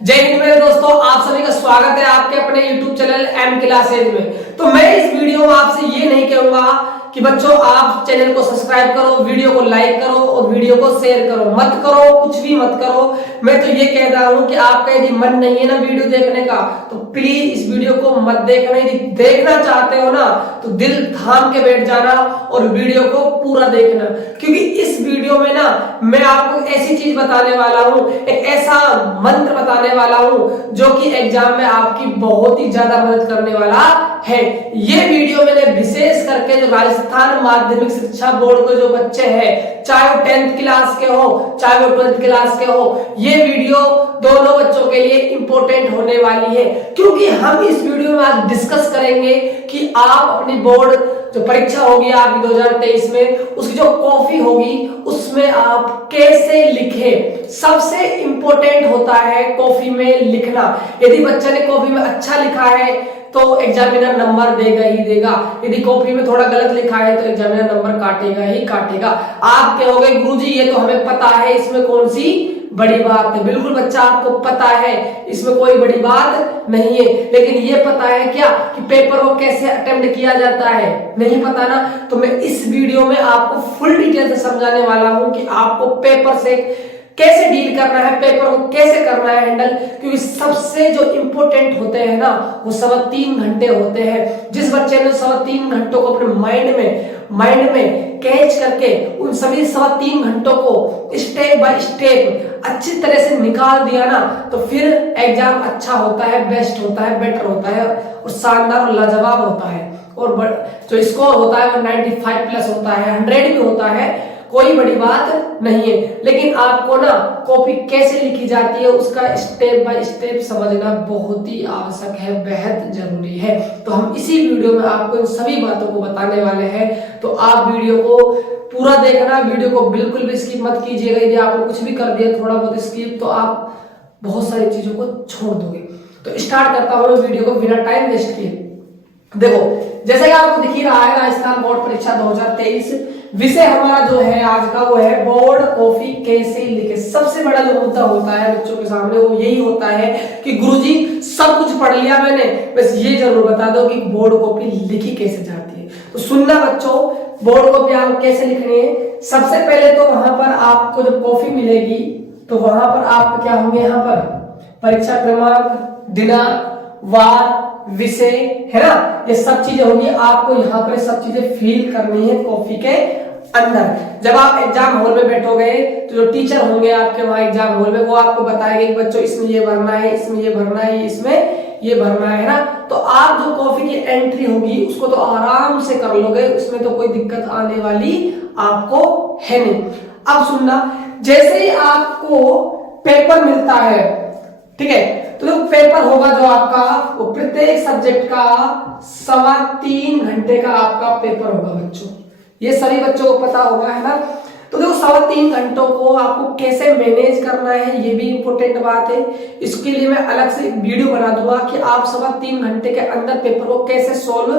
जय हिंद मेरे दोस्तों, आप सभी का स्वागत है आपके अपने YouTube चैनल एम क्लासेज में। तो मैं इस वीडियो में आपसे ये नहीं कहूंगा कि बच्चों आप चैनल को सब्सक्राइब करो, वीडियो को लाइक करो और वीडियो को शेयर करो, मत करो, कुछ भी मत करो। मैं तो ये कह रहा हूं कि आपका यदि मन नहीं है ना वीडियो देखने का तो प्लीज इस वीडियो को मत देखना। यदि देखना चाहते हो ना तो दिल थाम के बैठ जाना और वीडियो को पूरा देखना, क्योंकि इस वीडियो में ना मैं आपको ऐसी चीज बताने वाला हूं, एक ऐसा मंत्र बताने वाला हूं जो कि एग्जाम में आपकी बहुत ही ज्यादा मदद करने वाला है। ये वीडियो मैंने विशेष करके जो राजस्थान माध्यमिक शिक्षा बोर्ड के जो बच्चे हैं, चाहे वो 10th क्लास के हो चाहे वो 12th क्लास के हो, ये वीडियो दोनों बच्चों के लिए इंपॉर्टेंट होने वाली है। क्योंकि हम इस वीडियो में आज डिस्कस करेंगे कि आप अपनी बोर्ड जो परीक्षा होगी आपकी 2023 में, उसकी जो कॉपी होगी उसमें आप कैसे लिखें। सबसे इंपॉर्टेंट होता है कॉपी में लिखना। यदि बच्चे ने कॉपी में अच्छा लिखा है तो एग्जामिनर नंबर देगा ही देगा, यदि कॉपी में थोड़ा गलत लिखा है तो एग्जामिनर नंबर काटेगा ही काटेगा। आप कहोगे गुरुजी ये तो हमें पता है, इसमें कौन सी बड़ी बात है। बिल्कुल बच्चा, आपको पता है, इसमें कोई बड़ी बात नहीं है, लेकिन ये पता है क्या कि पेपर को कैसे अटेम्प्ट किया जाता है? नहीं पता ना। तो मैं इस वीडियो में आपको फुल डिटेल से समझाने वाला हूं कि आपको पेपर से कैसे डील करना है, पेपर को कैसे करना है हैंडल। क्योंकि सबसे जो इंपॉर्टेंट होते हैं ना वो 3.25 घंटे होते हैं। जिस बच्चे ने 3.25 घंटों को अपने माइंड में कैच करके उन सभी 3.25 घंटों को स्टेप बाय स्टेप अच्छी तरह से निकाल दिया ना तो फिर एग्जाम अच्छा होता है, बेस्ट होता है, बेटर होता है और शानदार और लाजवाब होता है। और जो स्कोर होता है वो 95 प्लस होता है, 100 भी होता है, कोई बड़ी बात नहीं है। लेकिन आपको ना कॉपी कैसे लिखी जाती है उसका स्टेप बाय स्टेप समझना बहुत ही आवश्यक है, बेहद जरूरी है। तो हम इसी वीडियो में आपको इन सभी बातों को बताने वाले हैं। तो आप वीडियो को पूरा देखना, वीडियो को बिल्कुल भी स्किप मत कीजिएगा। यदि आपने कुछ भी कर दिया थोड़ा बहुत स्किप तो आप बहुत सारी चीजों को छोड़ दोगे। तो स्टार्ट करता हूँ वीडियो को बिना टाइम वेस्ट किए। देखो, जैसे कि आपको दिख ही रहा है, राजस्थान बोर्ड परीक्षा 2023 विषय हमारा जो है आज का वो है बोर्ड कॉपी कैसे लिखे। सबसे बड़ा जो मुद्दा होता है बच्चों के सामने वो यही होता है कि गुरुजी सब कुछ पढ़ लिया मैंने, बस ये जरूर बता दो कि बोर्ड कॉपी लिखी कैसे जाती है। तो सुनना बच्चों, बोर्ड कॉपी आप कैसे लिखनी है। सबसे पहले तो वहां पर आपको जब कॉपी मिलेगी तो वहां पर आपको क्या होंगे, यहाँ पर परीक्षा क्रमांक, दिनांक, वार, विषय है ना, ये सब चीजें होंगी। आपको यहाँ पर सब चीजें फिल करनी है कॉपी के अंदर। जब आप एग्जाम हॉल में बैठोगे तो जो टीचर होंगे आपके वहां एग्जाम हॉल में वो आपको बताएंगे कि बच्चों इसमें ये भरना है, इसमें ये भरना है, इसमें ये भरना है ना। तो आप जो कॉपी की एंट्री होगी उसको तो आराम से कर लोगे, उसमें तो कोई दिक्कत आने वाली आपको है नहीं। अब सुनना, जैसे ही आपको पेपर मिलता है, ठीक है, तो जो पेपर होगा जो आपका वो प्रत्येक सब्जेक्ट का 3.25 घंटे का आपका पेपर होगा बच्चों। ये सभी बच्चों को पता होगा, है ना। तो देखो 3.25 घंटों को आपको कैसे मैनेज करना है ये भी इंपॉर्टेंट बात है। इसके लिए मैं अलग से वीडियो बना दूंगा कि आप 3.25 घंटे के अंदर पेपर को कैसे सोल्व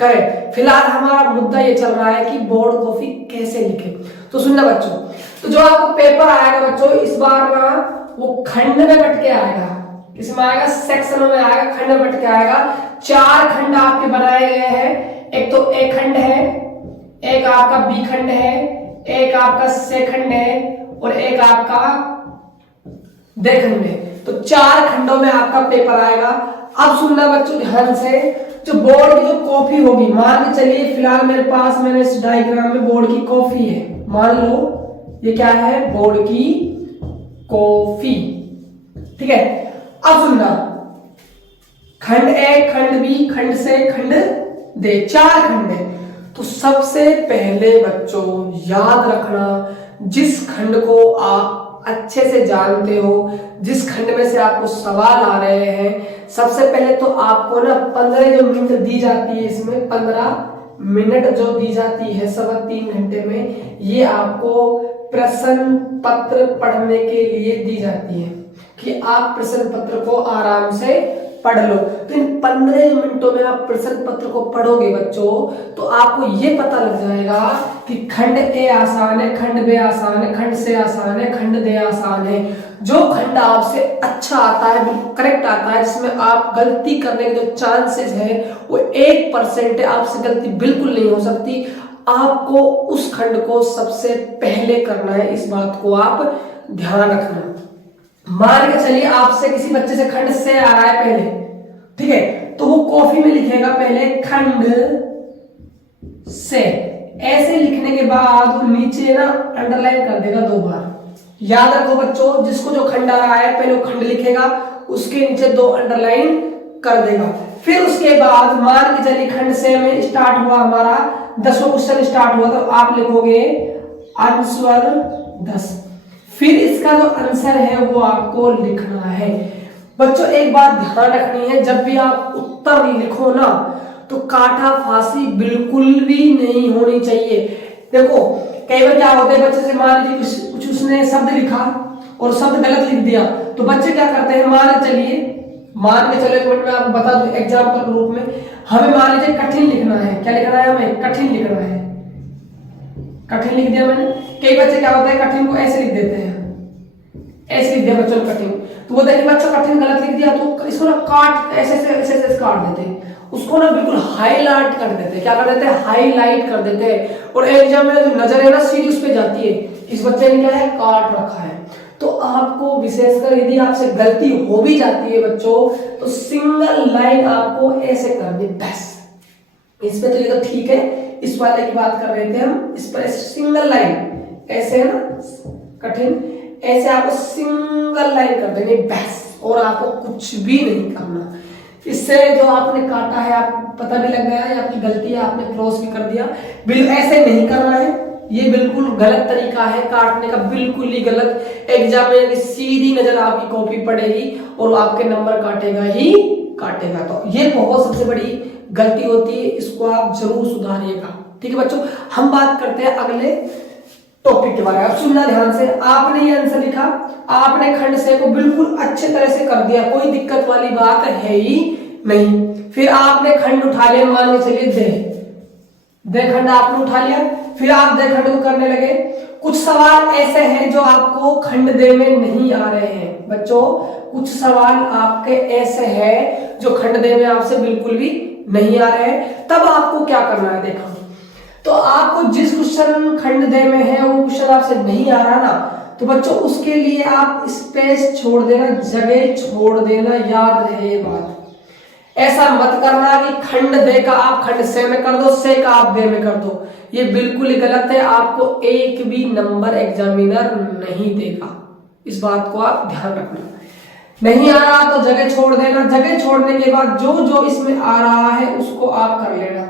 करें। फिलहाल हमारा मुद्दा ये चल रहा है कि बोर्ड कॉपी कैसे लिखे। तो सुनना बच्चों, तो जो आपको पेपर आएगा बच्चों इस बार ना वो खंड में बट के आएगा। इसमें आएगा, सेक्शन में आएगा, खंड में बट के आएगा। 4 खंड आपके बनाए गए हैं। एक तो ए खंड है, एक आपका बी खंड है, एक आपका सी खंड है और एक आपका डी खंड है। तो 4 खंडों में आपका पेपर आएगा। अब सुनना बच्चों ध्यान से, जो बोर्ड की जो कॉपी होगी, मान के चलिए फिलहाल मेरे पास मैंने इस डायग्राम में बोर्ड की कॉपी है, मान लो ये क्या है, बोर्ड की कॉपी, ठीक है। अब सुनना, खंड ए, खंड बी, खंड से, खंड दे, 4 खंड है। तो सबसे पहले बच्चों याद रखना, जिस खंड को आप अच्छे से जानते हो, जिस खंड में से आपको सवाल आ रहे हैं, सबसे पहले तो आपको ना 15 जो मिनट दी जाती है, इसमें 15 मिनट जो दी जाती है 3.25 घंटे में, ये आपको प्रश्न पत्र पढ़ने के लिए दी जाती है कि आप प्रश्न पत्र को आराम से पढ़ लो। तो इन 15 मिनटों में आप प्रश्न पत्र को पढ़ोगे बच्चों, तो आपको ये पता लग जाएगा कि खंड ए आसान है, खंड बे आसान है, खंड से आसान है, खंड दे आसान है। जो खंड आपसे अच्छा आता है, बिल्कुल करेक्ट आता है, जिसमें आप गलती करने के जो चांसेस है वो 1% है, आपसे गलती बिल्कुल नहीं हो सकती, आपको उस खंड को सबसे पहले करना है। इस बात को आप ध्यान रखना। मान के चलिए आपसे किसी बच्चे से खंड से आ रहा है पहले, ठीक है, तो वो कॉपी में लिखेगा पहले खंड से। ऐसे लिखने के बाद वो नीचे ना अंडरलाइन कर देगा 2 बार। याद रखो बच्चों, जिसको जो खंड आ रहा है पहले वो खंड लिखेगा, उसके नीचे 2 अंडरलाइन कर देगा। फिर उसके बाद मान के चलिए खंड से में स्टार्ट हुआ हमारा 10वां क्वेश्चन स्टार्ट हुआ, तो आप लिखोगे आंसर 10। फिर इसका जो आंसर है वो आपको लिखना है। बच्चों एक बात ध्यान रखनी है, जब भी आप उत्तर लिखो ना तो काटा फांसी बिल्कुल भी नहीं होनी चाहिए। देखो कई बार क्या होता है, बच्चे से मान लीजिए कुछ उसने शब्द लिखा और शब्द गलत लिख दिया, तो बच्चे क्या करते हैं, मान के चलिए एक मिनट में आपको बता दूं एग्जाम्पल के रूप में, हमें मान लीजिए कठिन लिखना है। क्या लिखना है, हमें कठिन लिखना है। कठिन लिख दिया मैंने। कई बच्चे क्या होता है, कठिन को ऐसे लिख देते हैं, ऐसे लिख दिया बच्चों कठिन, तो वो देखिए बच्चा कठिन गलत लिख दिया, तो इसको ना काट ऐसे काट देते हैं, उसको ना बिल्कुल हाईलाइट कर देते हैं। क्या कर देते हैं, हाईलाइट कर देते हैं, और एग्जाम में जो नजर है ना सीधी उस पे जाती है, इस बच्चे ने क्या है, काट रखा है। तो आपको विशेषकर यदि आपसे गलती हो भी जाती है बच्चों, तो सिंगल लाइन आपको ऐसे करनी बस। इस पे तो ये तो ठीक है, इस वाले की बात कर रहे थे हम, इस पर सिंगल लाइन ऐसे है ना कठिन, ऐसे आपको सिंगल लाइन कर देनी बस, और आपको कुछ भी नहीं करना। इससे जो आपने काटा है आपको पता भी लग गया है आपकी गलती है, आपने क्रॉस भी कर दिया। बिल्कुल ऐसे नहीं करना है, ये बिल्कुल गलत तरीका है काटने का, बिल्कुल ही गलत। एग्जाम में सीधी नजर आपकी कॉपी पड़ेगी और आपके नंबर काटेगा ही काटेगा। तो ये बहुत सबसे बड़ी गलती होती है, इसको आप जरूर सुधारिएगा। ठीक है बच्चों, हम बात करते हैं अगले टॉपिक के बारे में। सुनना ध्यान से, आपने ये आंसर लिखा, आपने खंड से को बिल्कुल अच्छे तरह से कर दिया, कोई दिक्कत वाली बात है ही नहीं। फिर आपने खंड उठा लिया, मान के चलिए दे खंड आपने उठा लिया, फिर आप दे खंड को करने लगे। कुछ सवाल ऐसे हैं जो आपको खंड दे में नहीं आ रहे हैं बच्चों, कुछ सवाल आपके ऐसे हैं जो खंड दे में आपसे बिल्कुल भी नहीं आ रहे हैं। तब आपको क्या करना है, देखो तो आपको जिस क्वेश्चन खंड दे में है वो क्वेश्चन आपसे नहीं आ रहा ना, तो बच्चों उसके लिए आप स्पेस छोड़ देना, जगह छोड़ देना। याद रहे ये बात, ऐसा मत करना कि खंड दे का आप खंड से में कर दो, से का आप दे में कर दो, ये बिल्कुल ही गलत है। आपको एक भी नंबर एग्जामिनर नहीं देगा, इस बात को आप ध्यान रखना। नहीं आ रहा तो जगह छोड़ देना, जगह छोड़ने के बाद जो जो इसमें आ रहा है उसको आप कर लेना।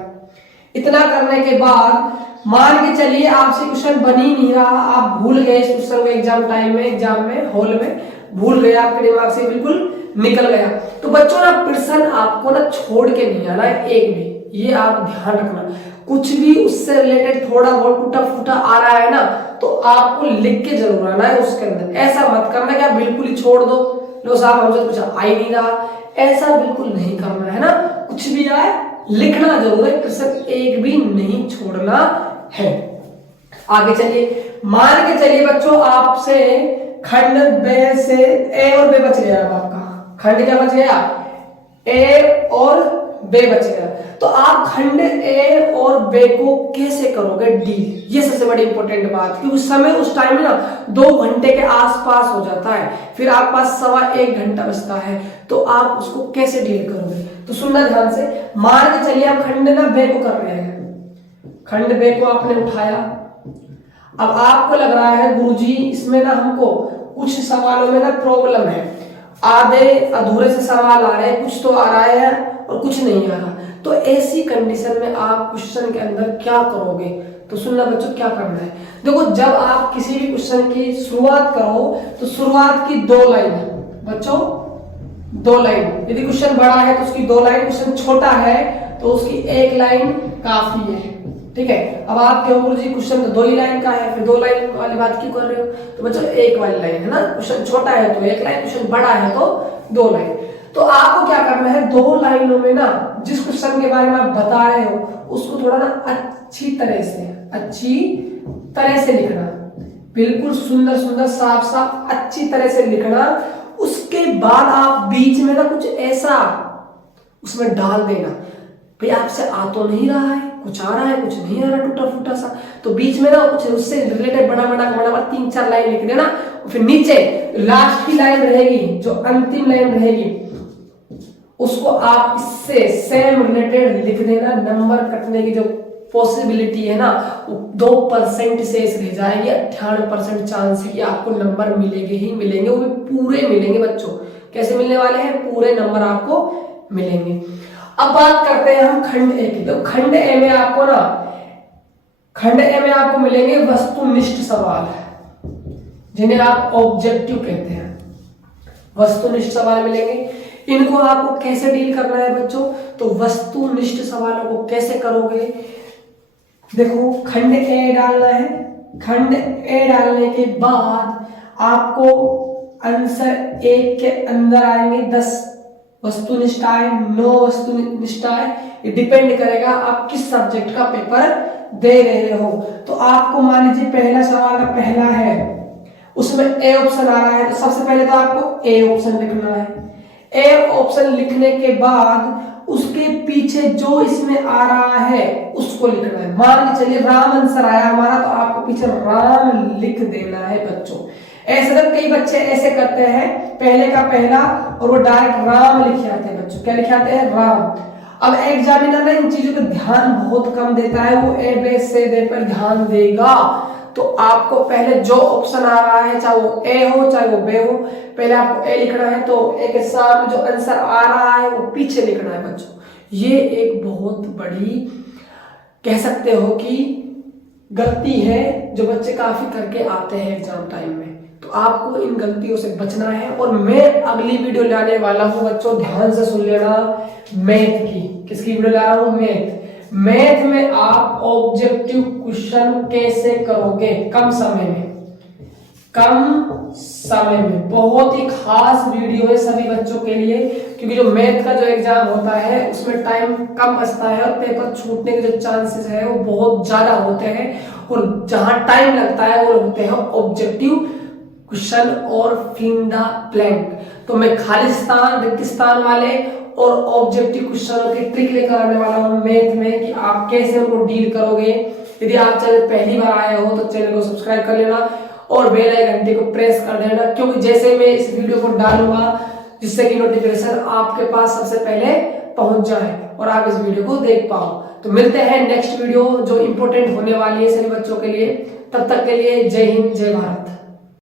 इतना करने के बाद मान के चलिए आपसे क्वेश्चन बन ही नहीं रहा, आप भूल गए इस क्वेश्चन को एग्जाम टाइम में, एग्जाम में हॉल में भूल गए, आपके दिमाग से बिल्कुल निकल गया, तो बच्चों ना प्रश्न आपको ना छोड़ के नहीं आना है एक भी, ये आप ध्यान रखना। कुछ भी उससे रिलेटेड थोड़ा बहुत टूटा फूटा आ रहा है ना, तो आपको लिख के जरूर आना है उसके अंदर। ऐसा मत करना कि आप बिल्कुल ही छोड़ दो, लो साहब हमसे कुछ आ ही नहीं रहा, ऐसा बिल्कुल नहीं करना है ना। कुछ भी आए लिखना जरूर है, प्रश्न एक भी नहीं छोड़ना है। आगे चलिए, मान के चलिए बच्चों आपसे खंड बे से ए और बे बच गया, आपका खंड क्या बच गया, ए और बे बच गया, तो आप खंड ए और बे को कैसे करोगे डील, ये सबसे बड़ी इंपॉर्टेंट बात, क्योंकि समय उस टाइम में ना 2 घंटे के आसपास हो जाता है, फिर आपके पास 1.25 घंटा बचता है, तो आप उसको कैसे डील करोगे। तो सुनना ध्यान से, मान के चलिए आप खंड ना बे को कर रहे हैं, खंड बे को आपने उठाया। अब आपको लग रहा है गुरुजी इसमें ना हमको कुछ सवालों में ना प्रॉब्लम है, आधे अधूरे से सवाल आ रहे हैं, कुछ तो आ रहा है और कुछ नहीं आ रहा, तो ऐसी कंडीशन में आप क्वेश्चन के अंदर क्या करोगे। तो सुनना बच्चों क्या करना है, देखो जब आप किसी भी क्वेश्चन की शुरुआत करो तो शुरुआत की 2 लाइन बच्चों, 2 लाइन, यदि क्वेश्चन बड़ा है तो उसकी 2 लाइन, क्वेश्चन छोटा है तो उसकी 1 लाइन काफी है। ठीक है, अब आप कहोगे जी क्वेश्चन तो 2 ही लाइन का है, फिर 2 लाइन वाली बात क्यों कर रहे हो, तो बच्चों 1 वाली लाइन है ना, क्वेश्चन छोटा है तो 1 लाइन, क्वेश्चन बड़ा है तो 2 लाइन। तो आपको क्या करना है, 2 लाइनों में ना जिस क्वेश्चन के बारे में आप बता रहे हो उसको थोड़ा ना अच्छी तरह से लिखना, बिल्कुल सुंदर सुंदर साफ साफ अच्छी तरह से लिखना। उसके बाद आप बीच में ना कुछ ऐसा उसमें डाल देना, भाई आपसे आ तो नहीं रहा है, कुछ आ रहा है कुछ नहीं आ रहा, टूटा फूटा सा, तो बीच में ना कुछ उससे रिलेटेड बड़ा 3-4 लाइन लिख देना। फिर नीचे लास्ट की लाइन रहेगी, जो अंतिम लाइन रहेगी, उसको आप इससे सेम रिलेटेड लिख देना। नंबर कटने की जो पॉसिबिलिटी है ना वो 2% शेष रह जाएगी, 98% चांस है कि आपको नंबर मिलेंगे ही मिलेंगे, वो भी पूरे मिलेंगे बच्चों। कैसे मिलने वाले हैं, पूरे नंबर आपको मिलेंगे। अब बात करते हैं हम खंड ए की। तो खंड ए में आपको मिलेंगे वस्तुनिष्ठ सवाल, जिन्हें आप ऑब्जेक्टिव कहते हैं। वस्तुनिष्ठ सवाल मिलेंगे। इनको आपको कैसे डील करना है बच्चों, तो वस्तुनिष्ठ सवालों को कैसे करोगे, देखो खंड ए डालना है। खंड ए डालने के बाद आपको आंसर 1 के अंदर आएंगे 10 वस्तुनिष्ठ आए, 9 वस्तुनिष्ठ आए, ये डिपेंड करेगा आप किस सब्जेक्ट का पेपर दे रहे हो। तो आपको मान लीजिए पहला सवाल पहला है, उसमें ए ऑप्शन आ रहा है, तो सबसे पहले तो आपको ए ऑप्शन लिखना है। ए ऑप्शन लिखने के बाद उसके पीछे जो इसमें आ रहा है उसको लिखना है। मान के चलिए राम आंसर आया हमारा, तो आपको पीछे राम लिख देना है बच्चों। ऐसे तो कई बच्चे ऐसे करते हैं, पहले का पहला और वो डायरेक्ट राम लिखे आते हैं बच्चों। क्या लिखे आते हैं, राम। अब एग्जामिनर ना इन चीजों पर ध्यान बहुत कम देता है, वो ए बे से दे पर ध्यान देगा। तो आपको पहले जो ऑप्शन आ रहा है, चाहे वो ए हो चाहे वो बे हो, पहले आपको ए लिखना है, तो ए के सामने जो आंसर आ रहा है वो पीछे लिखना है बच्चों। ये एक बहुत बड़ी कह सकते हो कि गलती है जो बच्चे काफी करके आते हैं एग्जाम टाइम में। तो आपको इन गलतियों से बचना है। और मैं अगली वीडियो लाने वाला हूं बच्चों, ध्यान से सुन लेना, मैथ की। किसकी वीडियो ला रहा हूं, मैथ में आप ऑब्जेक्टिव क्वेश्चन कैसे करोगे कम समय में। बहुत ही खास वीडियो है सभी बच्चों के लिए, क्योंकि जो मैथ का जो एग्जाम होता है उसमें टाइम कम बचता है और पेपर छूटने के जो चांसेस है वो बहुत ज्यादा होते हैं, और जहां टाइम लगता है वो होते हैं ऑब्जेक्टिव क्वेश्चन और फिल द ब्लैंक। तो मैं खालिस्तान रिक्तिस्तान वाले और ऑब्जेक्टिव क्वेश्चनों की ट्रिक लेकर आने वाला हूं मैथ में, कि आप कैसे उनको डील करोगे। यदि आप चैनल पहली बार आए हो तो चैनल को सब्सक्राइब कर लेना और बेल आइकन घंटे को प्रेस कर देना, क्योंकि जैसे मैं इस वीडियो को डालूंगा जिससे कि नोटिफिकेशन आपके पास सबसे पहले पहुंच जाए और आप इस वीडियो को देख पाओ। तो मिलते हैं नेक्स्ट वीडियो जो इंपॉर्टेंट होने वाली है सभी बच्चों के लिए। तब तक के लिए जय हिंद, जय भारत।